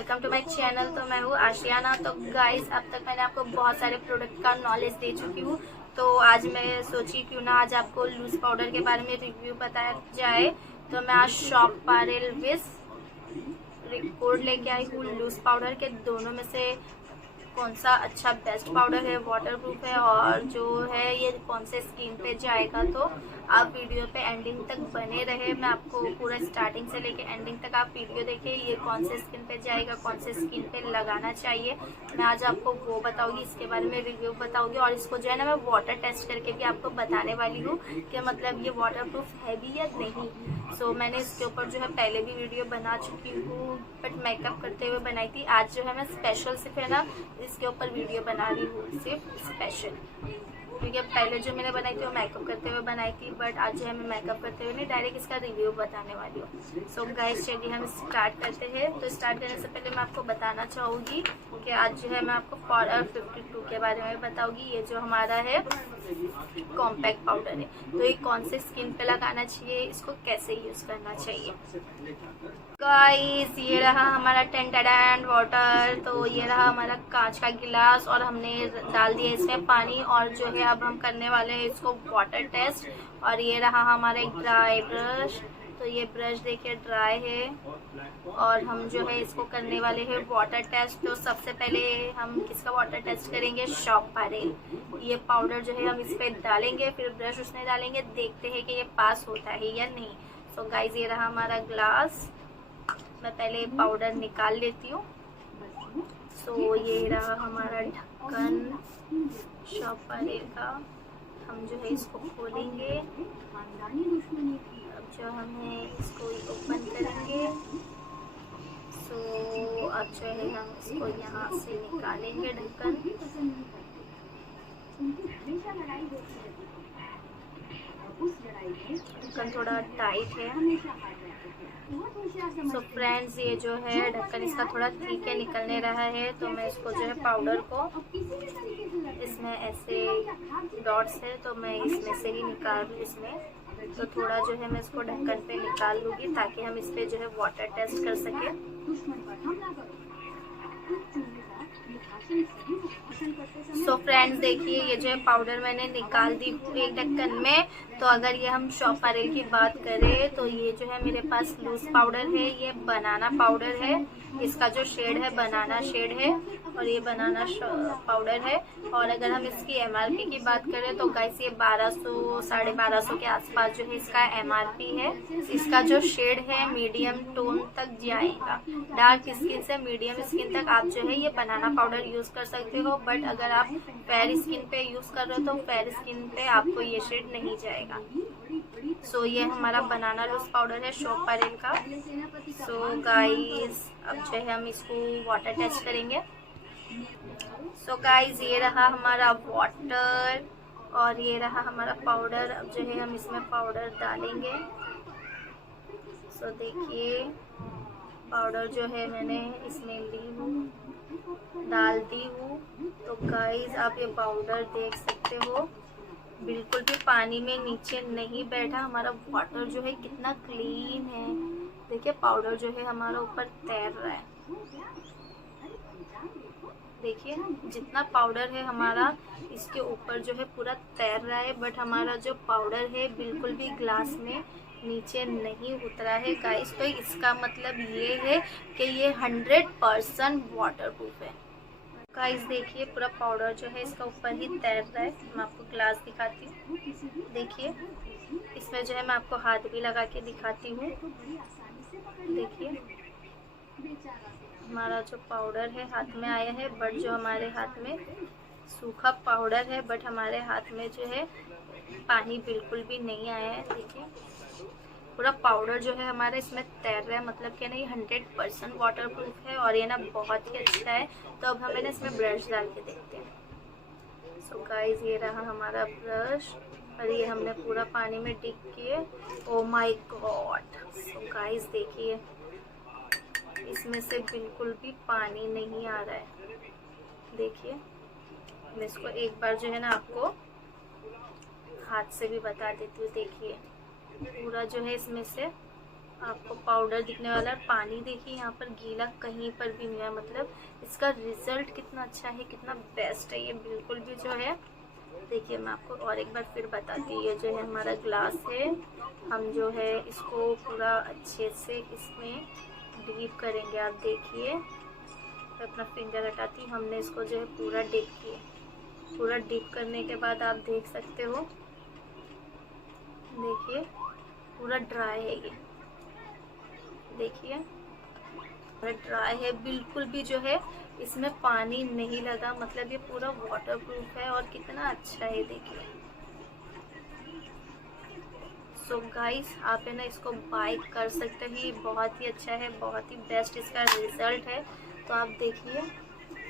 Welcome to my channel. तो मैं हूँ आशियाना। तो गाइस, अब तक मैंने आपको बहुत सारे प्रोडक्ट का नॉलेज दे चुकी हूँ, तो आज मैं सोची क्यों ना आज आपको लूज पाउडर के बारे में रिव्यू बताया जाए। तो मैं आज शॉप पारेल विस रिकॉर्ड लेके आई हूँ लूज पाउडर के दोनों में से कौन सा अच्छा बेस्ट पाउडर है, वाटरप्रूफ है और जो है ये कौन से स्किन पे जाएगा। तो आप वीडियो पे एंडिंग तक बने रहे। मैं आपको पूरा स्टार्टिंग से लेके एंडिंग तक आप वीडियो देखिए, ये कौन से स्किन पे जाएगा, कौन से स्किन पे लगाना चाहिए। मैं आज आपको वो बताऊंगी, इसके बारे में रिव्यू बताऊंगी और इसको जो है ना मैं वाटर टेस्ट करके भी आपको बताने वाली हूँ कि मतलब ये वाटरप्रूफ है भी या नहीं। सो मैंने इसके ऊपर जो है पहले भी वीडियो बना चुकी हूँ, बट मेकअप करते हुए बनाई थी। आज जो है मैं स्पेशल सिर्फ है ना इसके ऊपर वीडियो बना रही हूँ, सिर्फ स्पेशल, क्योंकि पहले जो मैंने बनाई थी वो मेकअप करते हुए बनाई थी, बट आज जो है मैं मेकअप करते हुए नहीं, डायरेक्ट इसका रिव्यू बताने वाली हूँ। सो गाइस चलिए हम स्टार्ट करते हैं। तो स्टार्ट करने से पहले मैं आपको बताना चाहूँगी कि आज जो है मैं आपको फॉरएवर 52 के बारे में बताऊँगी। ये जो हमारा है कॉम्पैक्ट पाउडर है, तो ये कौन से स्किन पे लगाना चाहिए, इसको कैसे यूज़ करना चाहिए। गाइस ये रहा हमारा 10 वाटर। तो ये रहा हमारा कांच का गिलास और हमने डाल दिया इसमें पानी, और जो है अब हम करने वाले हैं इसको वाटर टेस्ट। और ये रहा हमारा एक ड्राई ब्रश। तो ये ब्रश देखिए ड्राई है और हम जो है इसको करने वाले हैं वाटर टेस्ट। तो सबसे पहले हम किसका वाटर टेस्ट करेंगे, शॉप पारेल। ये पाउडर जो है हम इस पर डालेंगे, फिर ब्रश उसमें डालेंगे, देखते हैं कि ये पास होता है या नहीं। सो गाइस ये रहा हमारा ग्लास। मैं पहले पाउडर निकाल लेती हूँ। सो ये रहा हमारा ढक्कन शॉप पारेल का। हम जो है इसको खोलेंगे। अब जो हम है इसको ओपन करेंगे। सो अब जो है हम इसको यहाँ से निकालेंगे ढक्कन। ढक्कन थोड़ा टाइट है। सो फ्रेंड्स ये जो है ढक्कन इसका थोड़ा ठीक है, निकलने रहा है। तो मैं इसको जो है पाउडर को इसमें ऐसे डॉट्स है तो मैं इसमें से ही निकाल लूँ इसमें। तो थोड़ा जो है मैं इसको ढक्कन पे निकाल लूँगी ताकि हम इस पे जो है वाटर टेस्ट कर सकें। सो फ्रेंड्स देखिए ये जो है पाउडर मैंने निकाल दी एक ढक्कन में। तो अगर ये हम शॉप पारेल की बात करें तो ये जो है मेरे पास लूज पाउडर है, ये बनाना पाउडर है। इसका जो शेड है बनाना शेड है और ये बनाना पाउडर है। और अगर हम इसकी एमआरपी की बात करें तो गाइस ये 1200 1250 के आसपास जो है इसका एमआरपी है। इसका जो शेड है मीडियम टोन तक जाएगा, डार्क स्किन से मीडियम स्किन तक आप जो है ये बनाना पाउडर यूज कर सकते हो। बट अगर आप फेयर स्किन पे यूज कर रहे हो तो फेयर स्किन पे आपको ये शेड नहीं जाएगा। सो ये हमारा बनाना लूज पाउडर है शॉप पारेल का। सो गाइस अब जो है हम इसको वाटर टेस्ट करेंगे। सो गाइस ये रहा हमारा वाटर और ये रहा हमारा पाउडर। अब जो है हम इसमें पाउडर डालेंगे। सो देखिए पाउडर जो है मैंने इसमें ली हूँ, डाल दी हूँ। तो गाइस आप ये पाउडर देख सकते हो बिल्कुल भी पानी में नीचे नहीं बैठा। हमारा वाटर जो है कितना क्लीन है, देखिए पाउडर जो है हमारा ऊपर तैर रहा है। देखिए जितना पाउडर है हमारा इसके ऊपर जो है पूरा तैर रहा है, बट हमारा जो पाउडर है बिल्कुल भी ग्लास में नीचे नहीं उतरा है गाइस। तो इसका मतलब ये है कि ये 100% वाटरप्रूफ है। गाइस देखिए पूरा पाउडर जो है इसका ऊपर ही तैर रहा है। मैं आपको ग्लास दिखाती हूँ, देखिए इसमें जो है मैं आपको हाथ भी लगा के दिखाती हूँ। देखिए हमारा जो पाउडर है हाथ में आया है, बट जो हमारे हाथ में सूखा पाउडर है, बट हमारे हाथ में जो है पानी बिल्कुल भी नहीं आया है। देखिए पूरा पाउडर जो है हमारा इसमें तैर रहा है, मतलब कि ना ये 100% वाटरप्रूफ है और ये ना बहुत ही अच्छा है। तो अब हमें ना इसमें ब्रश डाल के देखते हैं। सो गाइस ये रहा हमारा ब्रश और ये हमने पूरा पानी में डिप किए। Oh my God. So guys देखिए इसमें से बिल्कुल भी पानी नहीं आ रहा है। देखिए मैं इसको एक बार जो है ना आपको हाथ से भी बता देती हूँ। देखिए पूरा जो है इसमें से आपको पाउडर दिखने वाला है। पानी देखिए यहाँ पर गीला कहीं पर भी नहीं है, मतलब इसका रिजल्ट कितना अच्छा है, कितना बेस्ट है ये बिल्कुल भी जो है। देखिए मैं आपको और एक बार फिर बताती हूँ, ये जो है हमारा ग्लास है, हम जो है इसको पूरा अच्छे से इसमें डीप करेंगे। आप देखिए मैं अपना फिंगर हटाती हूँ, हमने इसको जो है पूरा डिप किया। पूरा डिप करने के बाद आप देख सकते हो, देखिए पूरा ड्राई है ये, देखिए पूरा ड्राई है, बिल्कुल भी जो है इसमें पानी नहीं लगा, मतलब ये पूरा वाटरप्रूफ है और कितना अच्छा है देखिए। सो गाइस आप है ना इसको बाय कर सकते हैं, ये बहुत ही अच्छा है, बहुत ही बेस्ट इसका रिजल्ट है। तो आप देखिए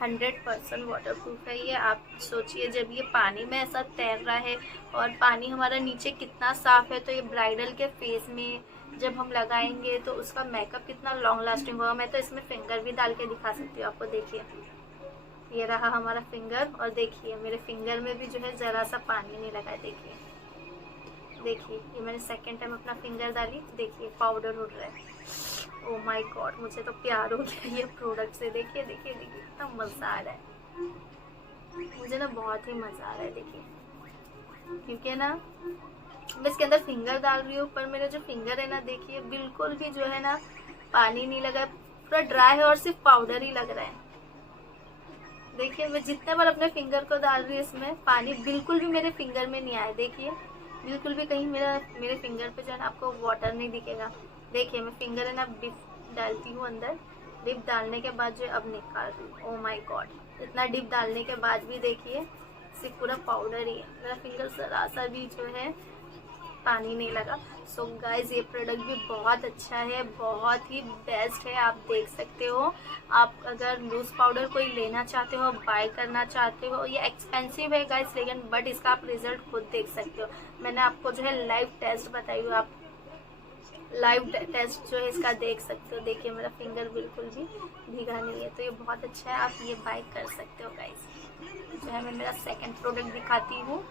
100% वाटरप्रूफ है ये। आप सोचिए जब ये पानी में ऐसा तैर रहा है और पानी हमारा नीचे कितना साफ है, तो ये ब्राइडल के फेस में जब हम लगाएंगे तो उसका मेकअप कितना लॉन्ग लास्टिंग होगा। मैं तो इसमें फिंगर भी डाल के दिखा सकती हूँ आपको। देखिए ये रहा हमारा फिंगर, और देखिए मेरे फिंगर में भी जो है ज़रा सा पानी नहीं लगा है। देखिए देखिए ये मैंने सेकेंड टाइम अपना फिंगर डाली, देखिए पाउडर उड़ रहा है। ओ माय गॉड, मुझे तो प्यार हो गया ये प्रोडक्ट से। देखिए देखिए देखिए कितना मज़ा आ रहा है, मुझे ना बहुत ही मज़ा आ रहा है। देखिए क्योंकि ना मैं इसके अंदर फिंगर डाल रही हूँ, पर मेरा जो फिंगर है ना देखिए बिल्कुल भी जो है ना पानी नहीं लगा है, पूरा ड्राई है और सिर्फ पाउडर ही लग रहा है। देखिए मैं जितने बार अपने फिंगर को डाल रही हूँ इसमें पानी बिल्कुल भी मेरे फिंगर में नहीं आया। देखिए बिल्कुल भी कहीं मेरे फिंगर पे जो है ना आपको वाटर नहीं दिखेगा। देखिए मैं फिंगर है ना डिप डालती हूँ अंदर, डिप डालने के बाद जो अब निकाल रही हूँ। ओ माय गॉड, इतना डिप डालने के बाद भी देखिए सिर्फ पूरा पाउडर ही है, मेरा फिंगर जरा सा भी जो है पानी नहीं लगा। सो गाइज ये प्रोडक्ट भी बहुत अच्छा है, बहुत ही बेस्ट है। आप देख सकते हो, आप अगर लूज पाउडर कोई लेना चाहते हो, बाय करना चाहते हो, ये एक्सपेंसिव है गाइज, लेकिन बट इसका आप रिजल्ट खुद देख सकते हो। मैंने आपको जो है लाइव टेस्ट बताई हूँ, आप लाइव टेस्ट जो है इसका देख सकते हो। देखिए मेरा फिंगर बिल्कुल भी भीगा नहीं है, तो ये बहुत अच्छा है, आप ये बाय कर सकते हो गाइज। जो है मैं मेरा सेकंड प्रोडक्ट दिखाती हूँ।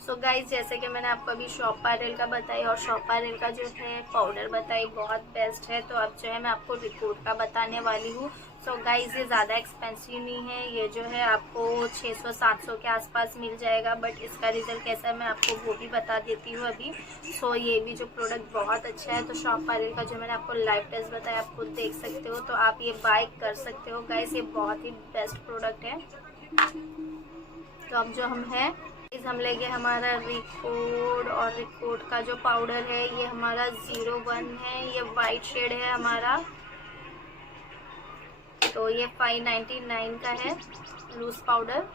सो गाइज जैसे कि मैंने आपको अभी शॉप पायरल का बताया और शॉप पायरल का जो है पाउडर बताई बहुत बेस्ट है, तो अब जो है मैं आपको रिपोर्ट का बताने वाली हूँ। सो गाइज ये ज़्यादा एक्सपेंसिव नहीं है, ये जो है आपको 600-700 के आसपास मिल जाएगा, बट इसका रिजल्ट कैसा है मैं आपको वो भी बता देती हूँ अभी। सो ये भी जो प्रोडक्ट बहुत अच्छा है, तो शॉप पायरल का जो मैंने आपको लाइव टेस्ट बताया आप खुद देख सकते हो, तो आप ये बाय कर सकते हो गाइज, ये बहुत ही बेस्ट प्रोडक्ट है। तो अब जो हम लेंगे हमारा रिकॉर्ड, और रिकॉर्ड का जो पाउडर है ये हमारा 01 है, ये वाइट शेड है हमारा, तो ये 599 का है लूज पाउडर।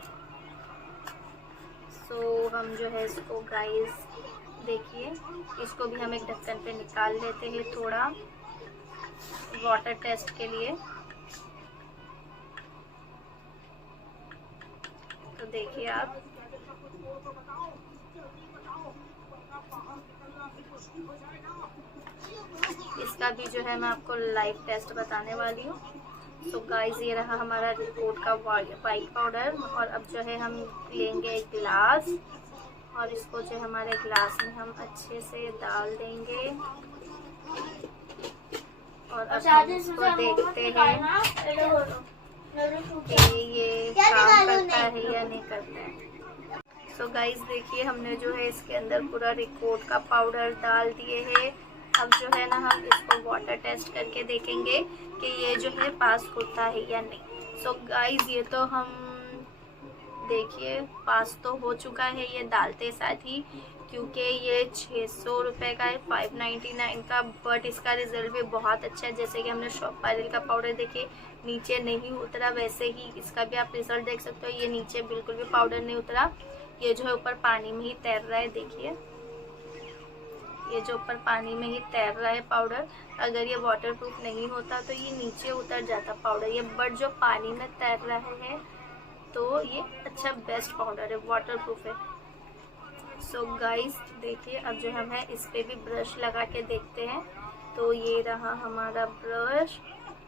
सो हम जो है इसको गाइस देखिए, इसको भी हम एक ढक्कन पे निकाल लेते हैं थोड़ा वाटर टेस्ट के लिए। तो देखिए आप इसका भी जो है मैं आपको लाइव टेस्ट बताने वाली हूँ। तो गाइस ये रहा हमारा रिपोर्ट का वाइट पाउडर, और अब जो है हम लेंगे एक गिलास और इसको जो हमारे ग्लास में हम अच्छे से डाल देंगे, और अब हम इसको देखते हैं कि ये काम करता है या नहीं करता है। सो गाइस देखिए हमने जो है इसके अंदर पूरा रिकॉर्ड का पाउडर डाल दिए है। अब जो है ना हम इसको वाटर टेस्ट करके देखेंगे कि ये जो है पास होता है या नहीं। सो गाइस ये तो हम देखिए पास तो हो चुका है ये डालते साथ ही, क्योंकि ये 600 रुपये का है 599 का, बट इसका रिजल्ट भी बहुत अच्छा है। जैसे कि हमने शॉप पायरल का पाउडर देखिए नीचे नहीं उतरा, वैसे ही इसका भी आप रिजल्ट देख सकते हो, ये नीचे बिल्कुल भी पाउडर नहीं उतरा, ये जो है ऊपर पानी में ही तैर रहा है। देखिए ये जो ऊपर पानी में ही तैर रहा है पाउडर, अगर ये वाटरप्रूफ नहीं होता तो ये नीचे उतर जाता पाउडर, ये बट जो पानी में तैर रहा है तो ये अच्छा बेस्ट पाउडर है, वाटरप्रूफ है। सो गाइस देखिए अब जो हम है इस पे भी ब्रश लगा के देखते हैं। तो ये रहा हमारा ब्रश,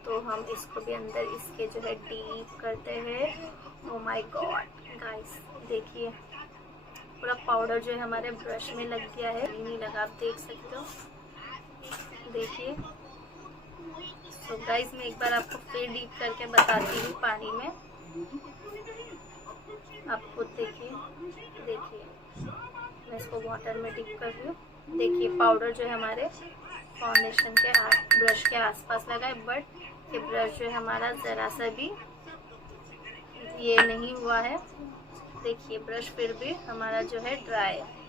तो हम इसको भी अंदर इसके जो है डीप करते हैं। ओ माय गॉड गाइस देखिए पूरा पाउडर जो है हमारे ब्रश में लग गया है, नहीं लगा, आप देख सकते हो, देखिए। तो गाइस मैं एक बार आपको फिर डीप करके बताती हूँ पानी में, आपको देखिए मैं इसको वाटर में डिप कर रही हूँ। देखिए पाउडर जो है हमारे फाउंडेशन के ब्रश के आसपास लगा है, बट ये ब्रश जो है हमारा ज़रा सा भी ये नहीं हुआ है। देखिए ब्रश फिर भी हमारा जो है ड्राई है।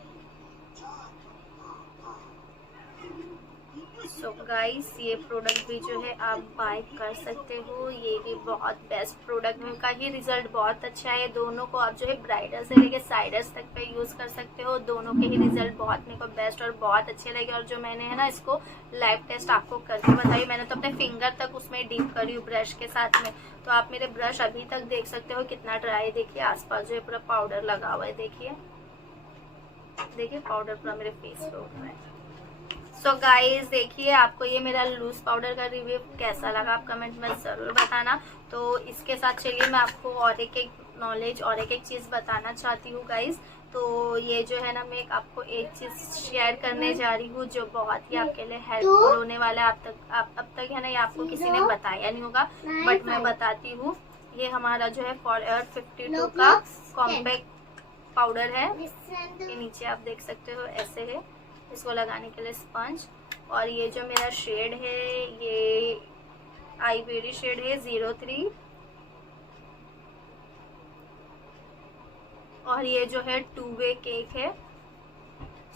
सो गाइस ये प्रोडक्ट भी जो है आप बाय कर सकते हो, ये भी बहुत बेस्ट प्रोडक्ट है, उनका ही रिजल्ट बहुत अच्छा है। दोनों को आप जो है ब्राइडल से लेके साइडर्स तक पे यूज़ कर सकते हो, दोनों के ही रिजल्ट बहुत मेरे को बेस्ट और बहुत अच्छे लगे। और जो मैंने है ना इसको लाइव टेस्ट आपको करके बताई, मैंने तो अपने फिंगर तक उसमें डीप करी हूँ ब्रश के साथ में। तो आप मेरे ब्रश अभी तक देख सकते हो कितना ड्राई, देखिए आसपास जो है पूरा पाउडर लगा हुआ है, देखिए पाउडर पूरा मेरे फेस पे उठ रहा है। सो गाइज देखिए आपको ये मेरा लूज पाउडर का रिव्यू कैसा लगा, आप कमेंट में ज़रूर बताना। तो इसके साथ चलिए मैं आपको और एक नॉलेज और एक चीज़ बताना चाहती हूँ गाइज। तो ये जो है ना मैं आपको एक चीज़ शेयर करने जा रही हूँ जो बहुत ही आपके लिए हेल्पफुल होने वाला है। अब तक है ना ये आपको किसी ने बताया नहीं होगा, बट मैं बताती हूँ। ये हमारा जो है फॉरएवर 52 का कॉम्पैक्ट पाउडर है, ये नीचे आप देख सकते हो ऐसे है, इसको लगाने के लिए स्पंज। और ये जो मेरा शेड है ये आईवेरी शेड है 03, और ये जो है 2 वे केक है।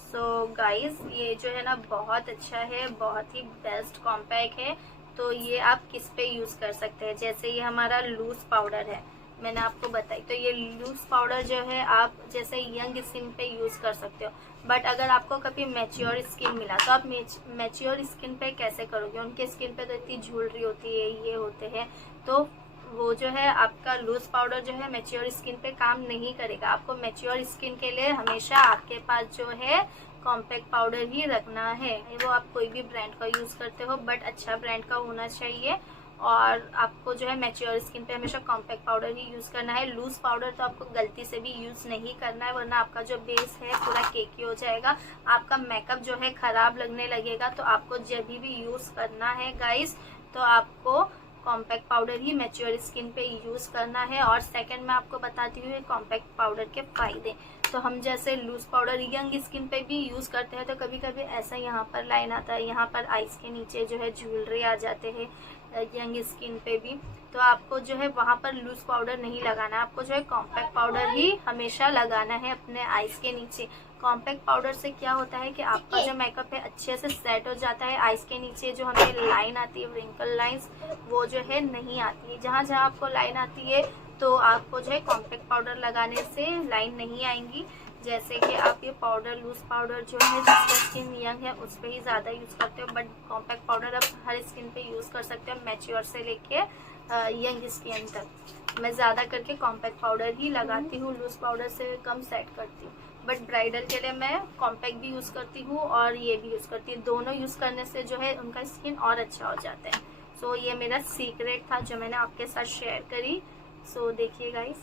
सो गाइस ये जो है ना बहुत अच्छा है, बहुत ही बेस्ट कॉम्पैक्ट है। तो ये आप किस पे यूज कर सकते हैं, जैसे ये हमारा लूज पाउडर है मैंने आपको बताई, तो ये लूज पाउडर जो है आप जैसे यंग स्किन पे यूज कर सकते हो। बट अगर आपको कभी मैच्योर स्किन मिला तो आप मैच्योर स्किन पे कैसे करोगे, उनके स्किन पे तो इतनी ज्वेलरी होती है, ये होते हैं, तो वो जो है आपका लूज पाउडर जो है मैच्योर स्किन पे काम नहीं करेगा। आपको मैच्योर स्किन के लिए हमेशा आपके पास जो है कॉम्पैक्ट पाउडर ही रखना है। वो आप कोई भी ब्रांड का यूज करते हो, बट अच्छा ब्रांड का होना चाहिए। और आपको जो है मैच्योर स्किन पे हमेशा कॉम्पैक्ट पाउडर ही यूज करना है। लूज पाउडर तो आपको गलती से भी यूज नहीं करना है, वरना आपका जो बेस है पूरा केकी हो जाएगा, आपका मेकअप जो है खराब लगने लगेगा। तो आपको जब भी यूज करना है गाइस, तो आपको कॉम्पैक्ट पाउडर ही मैच्योर स्किन पे यूज करना है। और सेकंड मैं आपको बताती हूँ कॉम्पैक्ट पाउडर के फायदे। तो हम जैसे लूज पाउडर यंग स्किन पे भी यूज करते हैं, तो कभी कभी ऐसा यहाँ पर लाइन आता है, यहाँ पर आईज के नीचे जो है ज्वेलरी आ जाते हैं यंग स्किन पे भी, तो आपको जो है वहाँ पर लूज पाउडर नहीं लगाना है, आपको जो है कॉम्पैक्ट पाउडर ही हमेशा लगाना है अपने आईज के नीचे। कॉम्पैक्ट पाउडर से क्या होता है कि आपका जो मेकअप है अच्छे से सेट हो जाता है, आईज के नीचे जो हमें लाइन आती है व्रिंकल लाइंस वो जो है नहीं आती है। जहाँ जहाँ आपको लाइन आती है तो आपको जो है कॉम्पैक्ट पाउडर लगाने से लाइन नहीं आएंगी। जैसे कि आप ये पाउडर लूज पाउडर जो है जिसका स्किन यंग है उस पर ही ज़्यादा यूज़ करते हो, बट कॉम्पैक्ट पाउडर आप हर स्किन पे यूज़ कर सकते हो, मैच्योर से लेके यंग स्किन तक। मैं ज़्यादा करके कॉम्पैक्ट पाउडर ही लगाती हूँ, लूज पाउडर से कम सेट करती हूँ। बट ब्राइडल के लिए मैं कॉम्पैक्ट भी यूज़ करती हूँ और ये भी यूज़ करती हूँ, दोनों यूज़ करने से जो है उनका स्किन और अच्छा हो जाता है। सो ये मेरा सीक्रेट था जो मैंने आपके साथ शेयर करी। सो देखिए गाइस,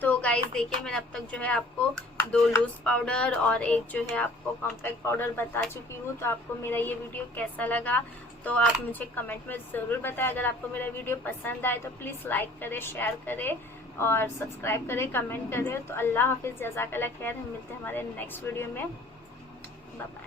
तो गाइस देखिए मैंने अब तक जो है आपको 2 लूज पाउडर और एक जो है आपको कॉम्पैक्ट पाउडर बता चुकी हूँ। तो आपको मेरा ये वीडियो कैसा लगा तो आप मुझे कमेंट में ज़रूर बताएं। अगर आपको मेरा वीडियो पसंद आए तो प्लीज़ लाइक करें, शेयर करें और सब्सक्राइब करें, कमेंट करें। तो अल्लाह हाफिज़, जज़ाकल्लाह खैर। हम मिलते हैं हमारे नेक्स्ट वीडियो में, बाय बाय।